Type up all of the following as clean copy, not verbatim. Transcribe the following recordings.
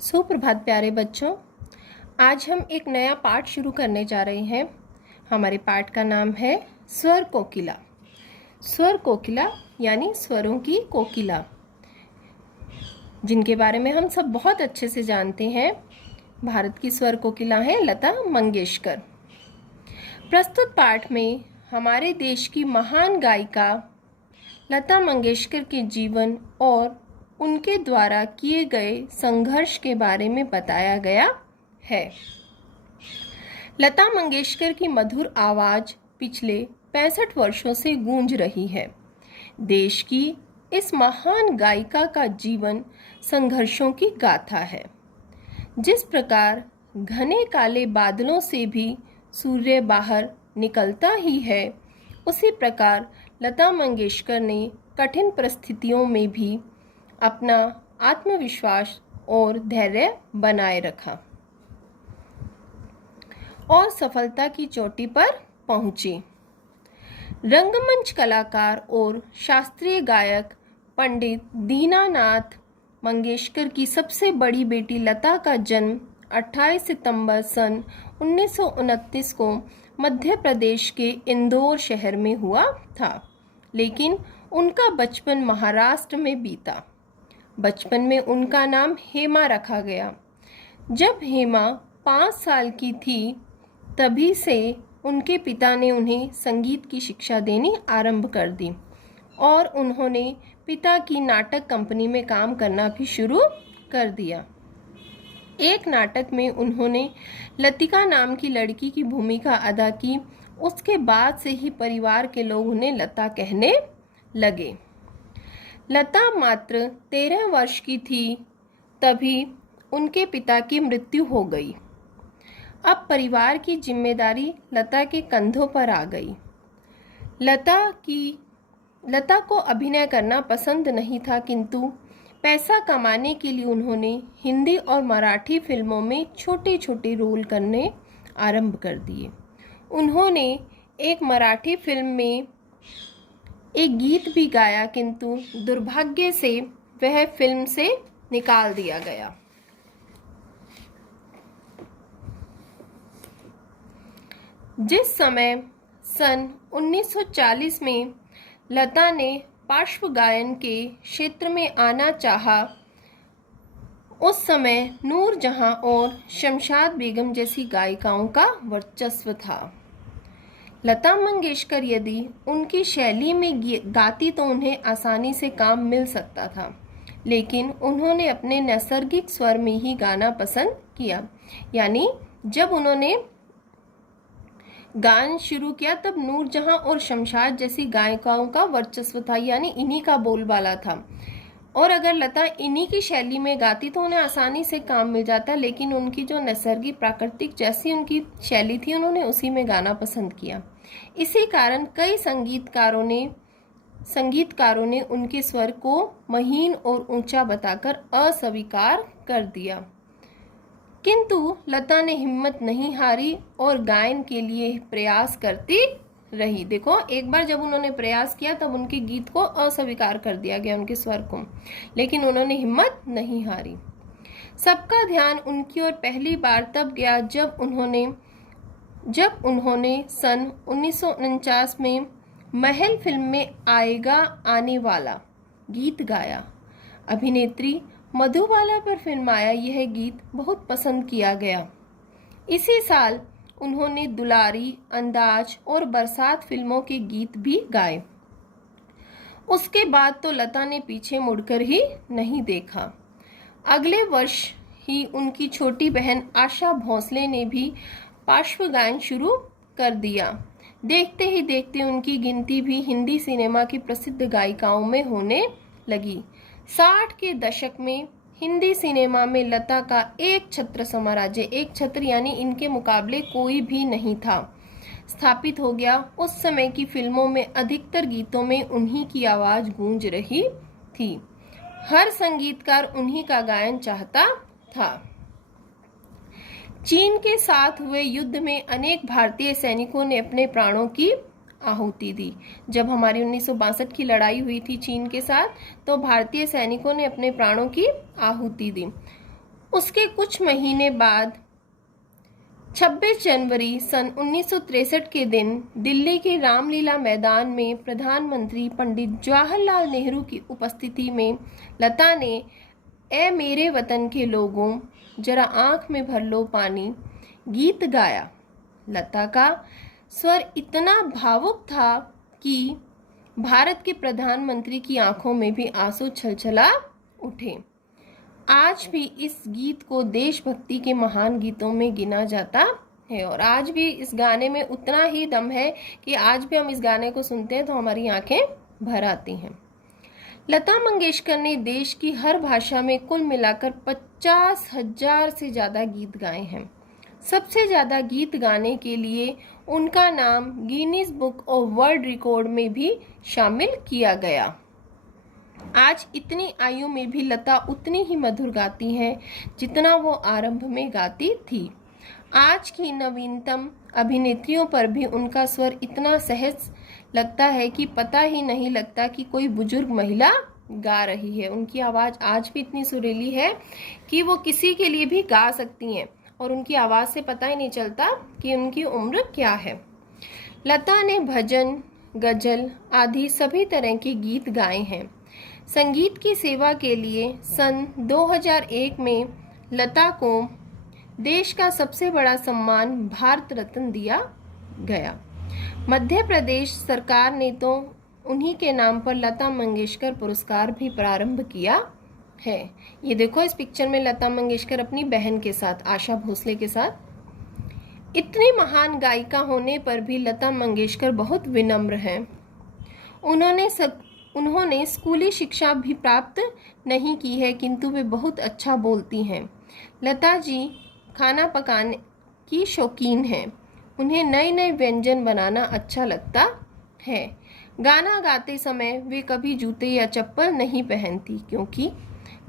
सुप्रभात प्यारे बच्चों। आज हम एक नया पाठ शुरू करने जा रहे हैं। हमारे पाठ का नाम है स्वर कोकिला। स्वर कोकिला यानी स्वरों की कोकिला, जिनके बारे में हम सब बहुत अच्छे से जानते हैं। भारत की स्वर कोकिला है लता मंगेशकर। प्रस्तुत पाठ में हमारे देश की महान गायिका लता मंगेशकर के जीवन और उनके द्वारा किए गए संघर्ष के बारे में बताया गया है। लता मंगेशकर की मधुर आवाज़ पिछले 65 वर्षों से गूंज रही है। देश की इस महान गायिका का जीवन संघर्षों की गाथा है। जिस प्रकार घने काले बादलों से भी सूर्य बाहर निकलता ही है, उसी प्रकार लता मंगेशकर ने कठिन परिस्थितियों में भी अपना आत्मविश्वास और धैर्य बनाए रखा और सफलता की चोटी पर पहुंची। रंगमंच कलाकार और शास्त्रीय गायक पंडित दीनानाथ मंगेशकर की सबसे बड़ी बेटी लता का जन्म 28 सितंबर सन 1929 को मध्य प्रदेश के इंदौर शहर में हुआ था, लेकिन उनका बचपन महाराष्ट्र में बीता। बचपन में उनका नाम हेमा रखा गया। जब हेमा 5 साल की थी, तभी से उनके पिता ने उन्हें संगीत की शिक्षा देनी आरंभ कर दी और उन्होंने पिता की नाटक कंपनी में काम करना भी शुरू कर दिया। एक नाटक में उन्होंने लतिका नाम की लड़की की भूमिका अदा की। उसके बाद से ही परिवार के लोग उन्हें लता कहने लगे। लता मात्र 13 वर्ष की थी, तभी उनके पिता की मृत्यु हो गई। अब परिवार की जिम्मेदारी लता के कंधों पर आ गई। लता को अभिनय करना पसंद नहीं था, किंतु पैसा कमाने के लिए उन्होंने हिंदी और मराठी फिल्मों में छोटे छोटे रोल करने आरंभ कर दिए। उन्होंने एक मराठी फिल्म में एक गीत भी गाया, किंतु दुर्भाग्य से वह फिल्म से निकाल दिया गया। जिस समय सन 1940 में लता ने पार्श्व गायन के क्षेत्र में आना चाहा, उस समय नूरजहां और शमशाद बेगम जैसी गायिकाओं का वर्चस्व था। लता मंगेशकर यदि उनकी शैली में गाती तो उन्हें आसानी से काम मिल सकता था, लेकिन उन्होंने अपने नैसर्गिक स्वर में ही गाना पसंद किया। यानी जब उन्होंने गान शुरू किया तब नूरजहां और शमशाद जैसी गायिकाओं का वर्चस्व था, यानी इन्हीं का बोलबाला था। और अगर लता इन्हीं की शैली में गाती तो उन्हें आसानी से काम मिल जाता, लेकिन उनकी जो नैसर्गिक प्राकृतिक जैसी उनकी शैली थी, उन्होंने उसी में गाना पसंद किया। इसी कारण कई संगीतकारों ने उनके स्वर को महीन और ऊंचा बताकर अस्वीकार कर दिया, किंतु लता ने हिम्मत नहीं हारी और गायन के लिए प्रयास करती रही। देखो, एक बार जब उन्होंने प्रयास किया तब उनके गीत को अस्वीकार कर दिया गया, उनके स्वर को, लेकिन उन्होंने हिम्मत नहीं हारी। सबका ध्यान उनकी ओर पहली बार तब गया जब उन्होंने सन 1949 में महल फिल्म में आएगा आने वाला गीत गाया। अभिनेत्री मधुबाला पर फिल्माया यह गीत बहुत पसंद किया गया। इसी साल उन्होंने दुलारी, अंदाज और बरसात फिल्मों के गीत भी गाए। उसके बाद तो लता ने पीछे मुड़कर ही नहीं देखा। अगले वर्ष ही उनकी छोटी बहन आशा भोसले ने भी पार्श्व गायन शुरू कर दिया। देखते ही देखते उनकी गिनती भी हिंदी सिनेमा की प्रसिद्ध गायिकाओं में होने लगी। 60 के दशक में हिंदी सिनेमा में लता का एक छत्र साम्राज्य, एक छत्र यानी इनके मुकाबले कोई भी नहीं था, स्थापित हो गया। उस समय की फिल्मों में अधिकतर गीतों में उन्हीं की आवाज गूंज रही थी। हर संगीतकार उन्हीं का गायन चाहता था। चीन के साथ हुए युद्ध में अनेक भारतीय सैनिकों ने अपने प्राणों की आहुति दी। जब हमारी 1962 की लड़ाई हुई थी चीन के साथ, तो भारतीय सैनिकों ने अपने प्राणों की आहुति दी। उसके कुछ महीने बाद 26 जनवरी सन 1963 के दिन दिल्ली के रामलीला मैदान में प्रधानमंत्री पंडित जवाहरलाल नेहरू की उपस्थिति में लता ने ए मेरे वतन के लोगों जरा आंख में भर लो पानी गीत गाया। लता का स्वर इतना भावुक था कि भारत के प्रधानमंत्री की आंखों में भी आंसू छलछला उठे। आज भी इस गीत को देशभक्ति के महान गीतों में गिना जाता है और आज भी इस गाने में उतना ही दम है कि आज भी हम इस गाने को सुनते हैं तो हमारी आंखें भर आती हैं। लता मंगेशकर ने देश की हर भाषा में कुल मिलाकर 50,000 से ज़्यादा गीत गाए हैं। सबसे ज़्यादा गीत गाने के लिए उनका नाम Guinness book of world record में भी शामिल किया गया। आज इतनी आयु में भी लता उतनी ही मधुर गाती हैं जितना वो आरंभ में गाती थी। आज की नवीनतम अभिनेत्रियों पर भी उनका स्वर इतना सहज लगता है कि पता ही नहीं लगता कि कोई बुजुर्ग महिला गा रही है। उनकी आवाज़ आज भी इतनी सुरीली है कि वो किसी के लिए भी गा सकती हैं और उनकी आवाज़ से पता ही नहीं चलता कि उनकी उम्र क्या है। लता ने भजन, गज़ल आदि सभी तरह के गीत गाए हैं। संगीत की सेवा के लिए सन 2001 में लता को देश का सबसे बड़ा सम्मान भारत रत्न दिया गया। मध्य प्रदेश सरकार ने तो उन्हीं के नाम पर लता मंगेशकर पुरस्कार भी प्रारंभ किया है। ये देखो, इस पिक्चर में लता मंगेशकर अपनी बहन के साथ, आशा भोसले के साथ। इतनी महान गायिका होने पर भी लता मंगेशकर बहुत विनम्र हैं। उन्होंने स्कूली शिक्षा भी प्राप्त नहीं की है, किंतु वे बहुत अच्छा बोलती हैं। लता जी खाना पकाने की शौकीन हैं। उन्हें नए नए व्यंजन बनाना अच्छा लगता है। गाना गाते समय वे कभी जूते या चप्पल नहीं पहनती, क्योंकि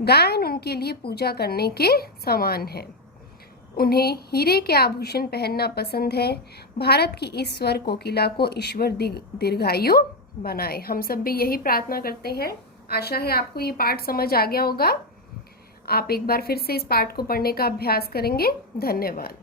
गायन उनके लिए पूजा करने के समान है। उन्हें हीरे के आभूषण पहनना पसंद है। भारत की इस स्वर कोकिला को ईश्वर दीर्घायु बनाए। हम सब भी यही प्रार्थना करते हैं। आशा है आपको ये पाठ समझ आ गया होगा। आप एक बार फिर से इस पाठ को पढ़ने का अभ्यास करेंगे। धन्यवाद।